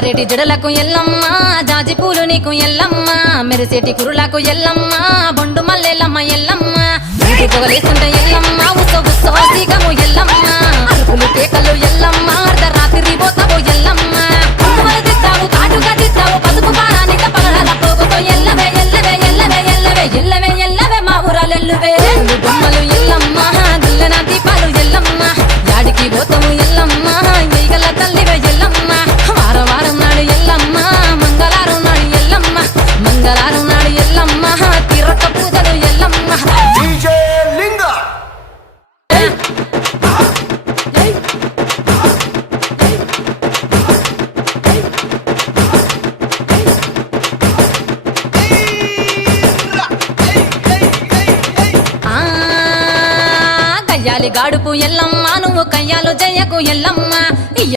జారేటి జడలకు ఎల్లమ్మ జాజి పూలు నీకు ఎల్లమ్మ మెరిసేటి కురులకు ఎల్లమ్మ బొండు మల్లెలమ్మ ఎల్లమ్మ ఇంటి పొగలేస్తుంటే ఎల్లమ్మ ఉత్సవము ఎల్లమ్మ అరుపులు కేకలు ఎల్లమ్మ అర్ధరాత్రి పోతావు ఎల్లమ్మ కుంకుమలు తిట్టావు కాటుగా తిట్టావు పసుపు పారానిక పగడాల పోగుతో ఎల్లవే ఎల్లవే ఎల్లవే ఎల్లవే ఎల్లవే ఎల్లవే మా ఊరాలెల్లువే బొమ్మలు ఎల్లమ్మ దుల్లన దీపాలు ఎల్లమ్మ యాడికి పోతావు ఎల్లమ్మ వెయ్యగల తల్లివే ఎల్లమ్మ వారం వారం నాడు ఎల్లమ్మ మంగళవారం నాడు ఎల్లమ్మ మంగళవారం నాడు ఎల్లమ్మ తిరక్క పూజలు ఎల్లమ్మ కయ్యాలి గాడుపు ఎల్లమ్మ నువ్వు కయ్యాలు జయ్యకు ఎల్లమ్మ